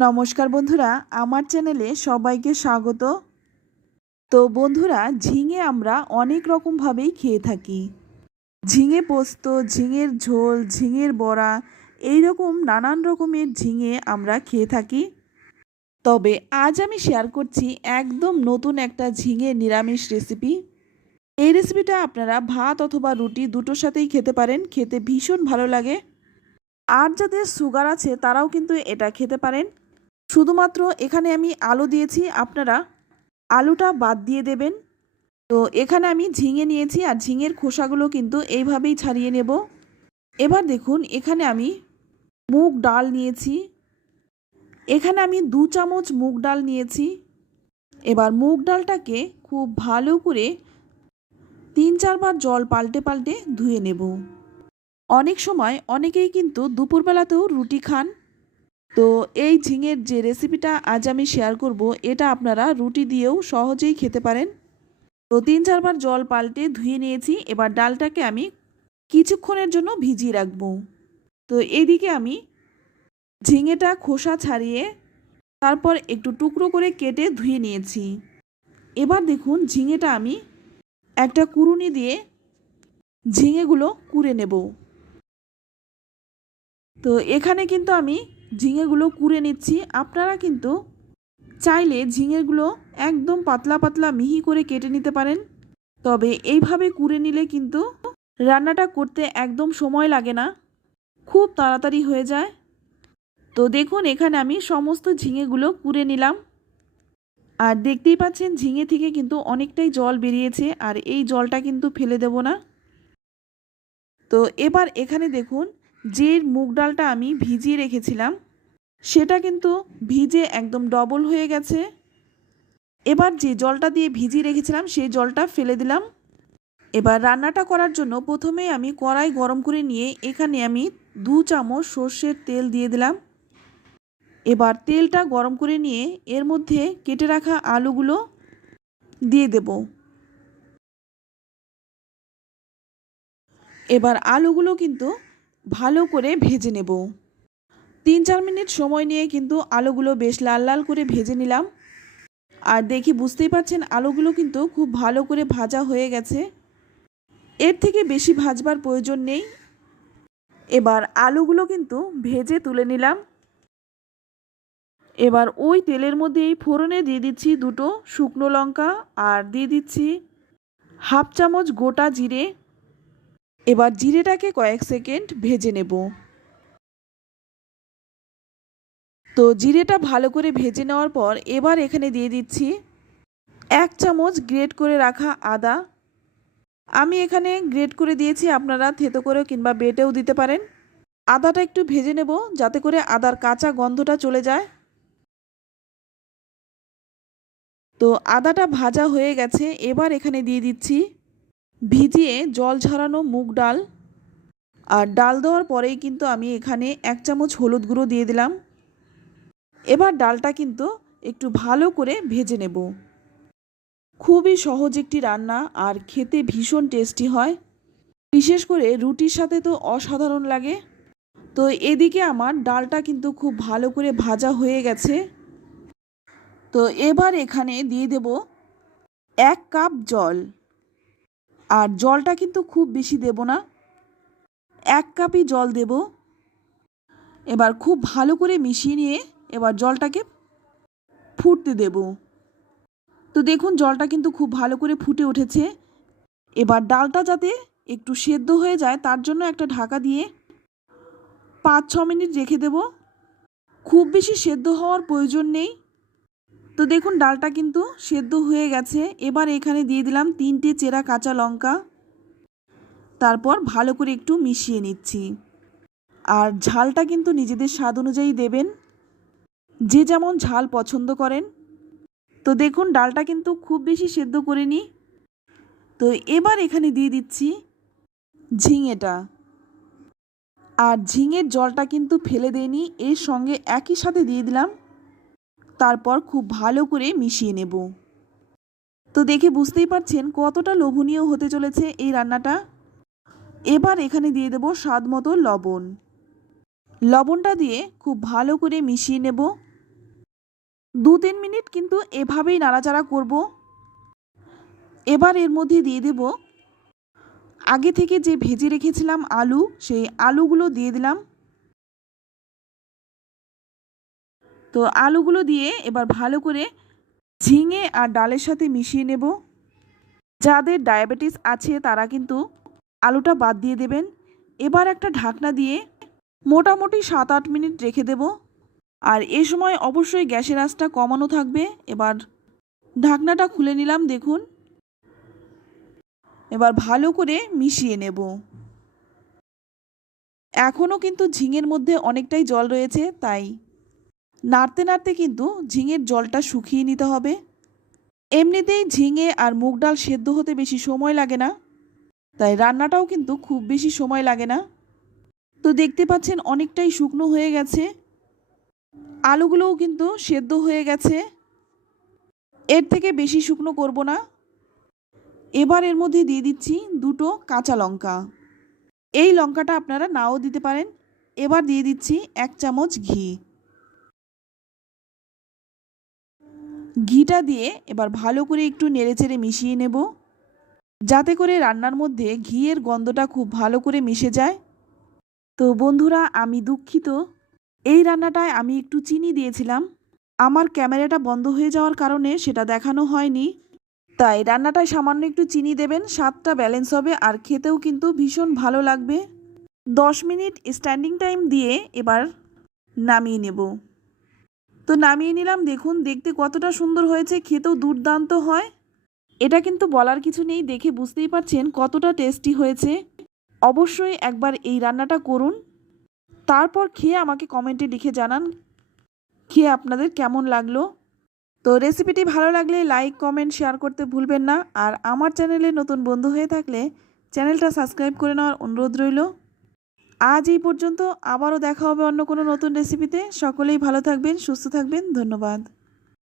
নমস্কার বন্ধুরা, আমার চ্যানেলে সবাইকে স্বাগত। তো বন্ধুরা, ঝিঙে আমরা অনেক রকমভাবেই খেয়ে থাকি। ঝিঙে পোস্ত, ঝিঙের ঝোল, ঝিঙের বড়া এই রকম নানান রকমের ঝিঙে আমরা খেয়ে থাকি। তবে আজ আমি শেয়ার করছি একদম নতুন একটা ঝিঙে নিরামিষ রেসিপি। এই রেসিপিটা আপনারা ভাত অথবা রুটি দুটোর সাথেই খেতে পারেন, খেতে ভীষণ ভালো লাগে। আর যাদের সুগার আছে, তারাও কিন্তু এটা খেতে পারেন। শুধুমাত্র এখানে আমি আলু দিয়েছি, আপনারা আলুটা বাদ দিয়ে দেবেন। তো এখানে আমি ঝিঙে নিয়েছি, আর ঝিঙের খোসাগুলো কিন্তু এইভাবেই ছাড়িয়ে নেব। এবার দেখুন, এখানে আমি মুগ ডাল নিয়েছি। এখানে আমি দু চামচ মুগ ডাল নিয়েছি। এবার মুগ ডালটাকে খুব ভালো করে তিন চারবার জল পাল্টে পাল্টে ধুয়ে নেব। অনেক সময় অনেকেই কিন্তু দুপুরবেলাতেও রুটি খান। তো এই ঝিঙের যে রেসিপিটা আজ আমি শেয়ার করব, এটা আপনারা রুটি দিয়েও সহজেই খেতে পারেন। তো তিন চারবার জল পাল্টে ধুয়ে নিয়েছি, এবার ডালটাকে আমি কিছুক্ষণের জন্য ভিজিয়ে রাখব। তো এদিকে আমি ঝিঙেটা খোসা ছাড়িয়ে তারপর একটু টুকরো করে কেটে ধুয়ে নিয়েছি। এবার দেখুন ঝিঙেটা আমি একটা কুড়ুনি দিয়ে ঝিঙেগুলো কুড়ে নেব। তো এখানে কিন্তু আমি ঝিঙেগুলো কুড়ে নিচ্ছি। আপনারা কিন্তু চাইলে ঝিঙেগুলো একদম পাতলা পাতলা মিহি করে কেটে নিতে পারেন। তবে এইভাবে কুড়ে নিলে কিন্তু রান্নাটা করতে একদম সময় লাগে না। খুব তাড়াতাড়ি হয়ে যায়। তো দেখুন, এখানে আমি সমস্ত ঝিঙেগুলো কুড়ে নিলাম। আর দেখতেই পাচ্ছেন, ঝিঙে থেকে কিন্তু অনেকটাই জল বেরিয়েছে আর এই জলটা কিন্তু ফেলে দেব না। তো এবার এখানে দেখুন যে মুগ ডালটা আমি ভিজিয়ে রেখেছিলাম, সেটা কিন্তু ভিজে একদম ডবল হয়ে গেছে। এবার যে জলটা দিয়ে ভিজিয়ে রেখেছিলাম, সেই জলটা ফেলে দিলাম। এবার রান্নাটা করার জন্য প্রথমে আমি কড়াই গরম করে নিয়ে এখানে আমি দু চামচ সর্ষের তেল দিয়ে দিলাম। এবার তেলটা গরম করে নিয়ে এর মধ্যে কেটে রাখা আলুগুলো দিয়ে দেব। এবার আলুগুলো কিন্তু ভালো করে ভেজে নেব। তিন চার মিনিট সময় নিয়ে কিন্তু আলুগুলো বেশ লাল লাল করে ভেজে নিলাম। আর দেখি বুঝতেই পারছেন, আলুগুলো কিন্তু খুব ভালো করে ভাজা হয়ে গেছে। এর থেকে বেশি ভাজবার প্রয়োজন নেই। এবার আলুগুলো কিন্তু ভেজে তুলে নিলাম। এবার ওই তেলের মধ্যেই ফোড়নে দিয়ে দিচ্ছি দুটো শুকনো লঙ্কা আর দিয়ে দিচ্ছি হাফ চামচ গোটা জিরে। এবার জিরেটাকে কয়েক সেকেন্ড ভেজে নেব। তো জিরেটা ভালো করে ভেজে নেওয়ার পর এবার এখানে দিয়ে দিচ্ছি এক চামচ গ্রেট করে রাখা আদা। আমি এখানে গ্রেট করে দিয়েছি, আপনারা থেতো করেও কিংবা বেটেও দিতে পারেন। আদাটা একটু ভেজে নেব যাতে করে আদার কাঁচা গন্ধটা চলে যায়। তো আদাটা ভাজা হয়ে গেছে, এবার এখানে দিয়ে দিচ্ছি ভিজিয়ে জল ঝরানো মুগ ডাল। আর ডাল দেওয়ার পরেই কিন্তু আমি এখানে এক চামচ হলুদ গুঁড়ো দিয়ে দিলাম। এবার ডালটা কিন্তু একটু ভালো করে ভেজে নেব। খুবই সহজ একটি রান্না আর খেতে ভীষণ টেস্টি হয়। বিশেষ করে রুটির সাথে তো অসাধারণ লাগে। তো এদিকে আমার ডালটা কিন্তু খুব ভালো করে ভাজা হয়ে গেছে। তো এবার এখানে দিয়ে দেব এক কাপ জল। আর জলটা কিন্তু খুব বেশি দেব না। এক কাপই জল দেব। এবার খুব ভালো করে মিশিয়ে নিয়ে এবার জলটাকে ফুটতে দেব। তো দেখুন, জলটা কিন্তু খুব ভালো করে ফুটে উঠেছে। এবার ডালটা যাতে একটু সেদ্ধ হয়ে যায়, তার জন্য একটা ঢাকা দিয়ে পাঁচ ছ মিনিট রেখে দেব। খুব বেশি সেদ্ধ হওয়ার প্রয়োজন নেই। তো দেখুন, ডালটা কিন্তু সেদ্ধ হয়ে গেছে। এবার এখানে দিয়ে দিলাম তিনটে চেরা কাঁচা লঙ্কা। তারপর ভালো করে একটু মিশিয়ে নিচ্ছি। আর ঝালটা কিন্তু নিজেদের স্বাদ অনুযায়ী দেবেন। যে যেমন ঝাল পছন্দ করেন। তো দেখুন, ডালটা কিন্তু খুব বেশি সেদ্ধ করে করিনি। তো এবার এখানে দিয়ে দিচ্ছি ঝিঙেটা। আর ঝিঙের জলটা কিন্তু ফেলে দেয়নি এর সঙ্গে একই সাথে দিয়ে দিলাম তারপর খুব ভালো করে মিশিয়ে নেব। তো দেখে বুঝতেই পারছেন কতটা লোভনীয় হতে চলেছে এই রান্নাটা? এবার এখানে দিয়ে দেব স্বাদ মতো লবণ। লবণটা দিয়ে খুব ভালো করে মিশিয়ে নেব। দু তিন মিনিট কিন্তু এভাবেই নাড়াচাড়া করব। এবার এর মধ্যে দিয়ে দেব, আগে থেকে যে ভেজে রেখেছিলাম আলু, সেই আলুগুলো দিয়ে দিলাম। তো আলুগুলো দিয়ে এবার ভালো করে ঝিঙে আর ডালের সাথে মিশিয়ে নেব। যাদের ডায়াবেটিস আছে তারা কিন্তু আলুটা বাদ দিয়ে দেবেন। এবার একটা ঢাকনা দিয়ে মোটামুটি সাত আট মিনিট রেখে দেব। আর এ সময় অবশ্যই গ্যাসের আঁচটা কমানো থাকবে। এবার ঢাকনাটা খুলে নিলাম, দেখুন। এবার ভালো করে মিশিয়ে নেব। এখনও কিন্তু ঝিঙের মধ্যে অনেকটাই জল রয়েছে, তাই নাড়তে নাড়তে কিন্তু ঝিঙের জলটা শুকিয়ে নিতে হবে। এমনিতেই ঝিঙে আর মুগ ডাল সেদ্ধ হতে বেশি সময় লাগে না, তাই রান্নাটাও কিন্তু খুব বেশি সময় লাগে না। তো দেখতে পাচ্ছেন অনেকটাই শুকনো হয়ে গেছে। আলুগুলোও কিন্তু সেদ্ধ হয়ে গেছে। এর থেকে বেশি শুকনো করব না। এবার এর মধ্যে দিয়ে দিচ্ছি দুটো কাঁচা লঙ্কা। এই লঙ্কাটা আপনারা নাও দিতে পারেন। এবার দিয়ে দিচ্ছি এক চামচ ঘি। ঘিটা দিয়ে এবার ভালো করে একটু নেড়েচেড়ে মিশিয়ে নেব। যাতে করে রান্নার মধ্যে ঘিয়ের গন্ধটা খুব ভালো করে মিশে যায়। তো বন্ধুরা, আমি দুঃখিত। এই রান্নাটায় আমি একটু চিনি দিয়েছিলাম। আমার ক্যামেরাটা বন্ধ হয়ে যাওয়ার কারণে সেটা দেখানো হয়নি। তাই রান্নাটায় সামান্য একটু চিনি দেবেন, স্বাদটা ব্যালেন্স হবে আর খেতেও কিন্তু ভীষণ ভালো লাগবে। দশ মিনিট স্ট্যান্ডিং টাইম দিয়ে এবার নামিয়ে নেব। তো নামিয়ে নিলাম, দেখুন, দেখতে কতটা সুন্দর হয়েছে, খেতেও দুর্দান্ত হয়। এটা কিন্তু বলার কিছু নেই, দেখে বুঝতেই পারছেন কতটা টেস্টি হয়েছে। অবশ্যই একবার এই রান্নাটা করুন। তারপর খেয়ে আমাকে কমেন্টে লিখে জানান, খেয়ে আপনাদের কেমন লাগল। তো রেসিপিটি ভালো লাগলে লাইক কমেন্ট শেয়ার করতে ভুলবেন না। আর আমার চ্যানেলে নতুন বন্ধু হয়ে থাকলে চ্যানেলটা সাবস্ক্রাইব করে নেওয়ার অনুরোধ রইল। আজ এই পর্যন্ত আবারও দেখা হবে অন্য কোনো নতুন রেসিপিতে সকলেই ভালো থাকবেন, সুস্থ থাকবেন। ধন্যবাদ।